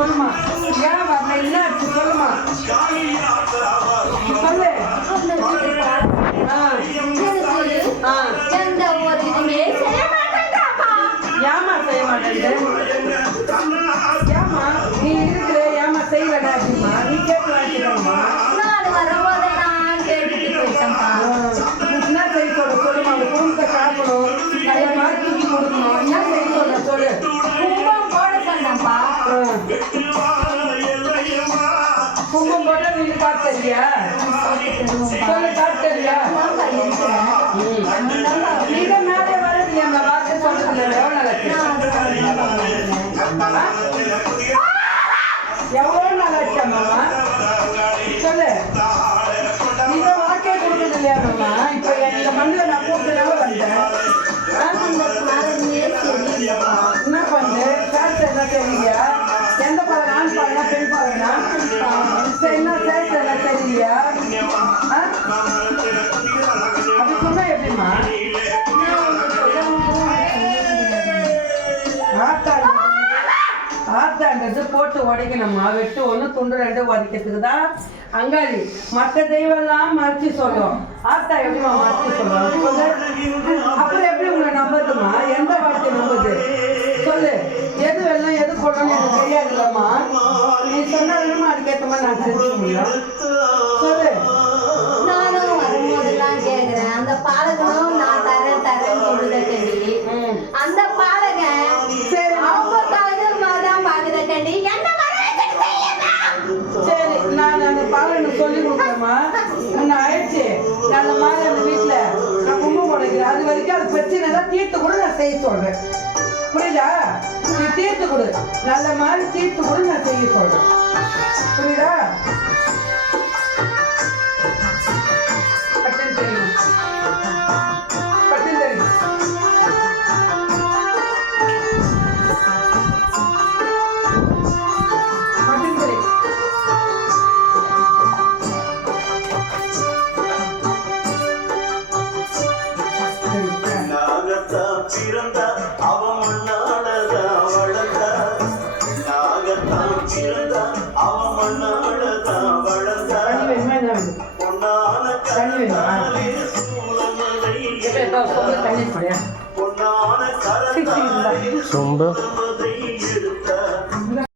சொல்லுமா ஏன் வரல என்னாச்சு சொல்லுமா சொல்லு எந்த ஒரு இதுவுமே செய்ய மாட்டேன்டாப்பா. ஏமா செய்ய மாட்டேன் ஏமா நீ இருக்கிற ஏமா செய்யலடா அப்படிமா நீ கேட்டு வாங்கிக்கணுமா நான் வரும்போது நான் கேட்டுட்டு போயிட்டேன்ப்பா. என்ன செய்ய சொல்ல சொல்லுமா அந்த குடும்பத்தை காக்கணும் நிறைய மாதிரி தூக்கி கொடுக்கணும் என்ன செய்ய சொல்ல சொல்லு கும்பம் போட சொன்னேன்ப்பா. கும்பம் போட்டா நீ காட்டுறியா சொல்லு காட்டுறியா நீங்க மேலே வரது என் வார்த்தை சொல்றது எவ்வளவு நாள் ஆச்சு அம்மா சொல்லு நீங்க வாக்கே கொடுக்குறது இல்லையா அம்மா இப்ப இந்த மண்ணில நான் கூப்பிட்டு வந்தேன் என்ன பண்ணு சேர்த்து என்ன தெரியலையா எந்த பழம் ஆண் பழம்னா பெண் பழம்னா என்ன சேர்த்து என்ன தெரியலையா அப்படி சொன்னா எப்படிமா ஆத்தாண்டது போட்டு உடைக்கணுமா வெட்டு ஒன்று துண்டு ரெண்டு உடைக்கிறதுக்கு தான் அங்காளி மற்ற தெய்வம்லாம் மறைச்சி சொல்லும் ஆத்தா எப்படிமா மறைச்சி சொல்லுவோம் சொல்லு அப்புறம் எப்படி உங்களை நம்புதுமா எந்த வார்த்தை நம்புது சொல்லு எது வெள்ளம் எது கொள்ளணும் எனக்கு தெரியாதுல்லம்மா நீ சொன்னாலுமா அதுக்கேற்ற மாதிரி நான் செஞ்சுக்க முடியும் சொல்லு நானும் வரும்போதெல்லாம் கேக்குறேன் அந்த பாலகனும் நான் தரேன்னு சொல்லுதட்டண்டி அந்த பாலகன் சரி அவங்க தான் பாக்குதட்டண்டி என்ன சரி நான் அந்த பாலனை சொல்லி கொடுக்குறேம்மா உன்னை அழைச்சி நல்ல மாதிரி அந்த வீட்டில் நான் கும்பம் உடைக்கிறேன் அது வரைக்கும் அது பிரச்சனை தான் தீர்த்து கூட நான் செய்ய சொல்றேன் புரியுதா நீ தீர்த்து கொடு நல்ல மாதிரி தீர்த்து கூட நான் செய்ய சொல்றேன் புரியுதா பட்டன் தெரியும் பட்டன் தெரியும் பட்டன் தெரியும் பிறந்த அவன் மண்ணாளதா வளர்ந்த நாகத்தான் பிறந்த அவன் மண்ணாளதா வளர்ந்த பொன்னான கரத்தாலே சூழலை பொன்னான கரத்தாலே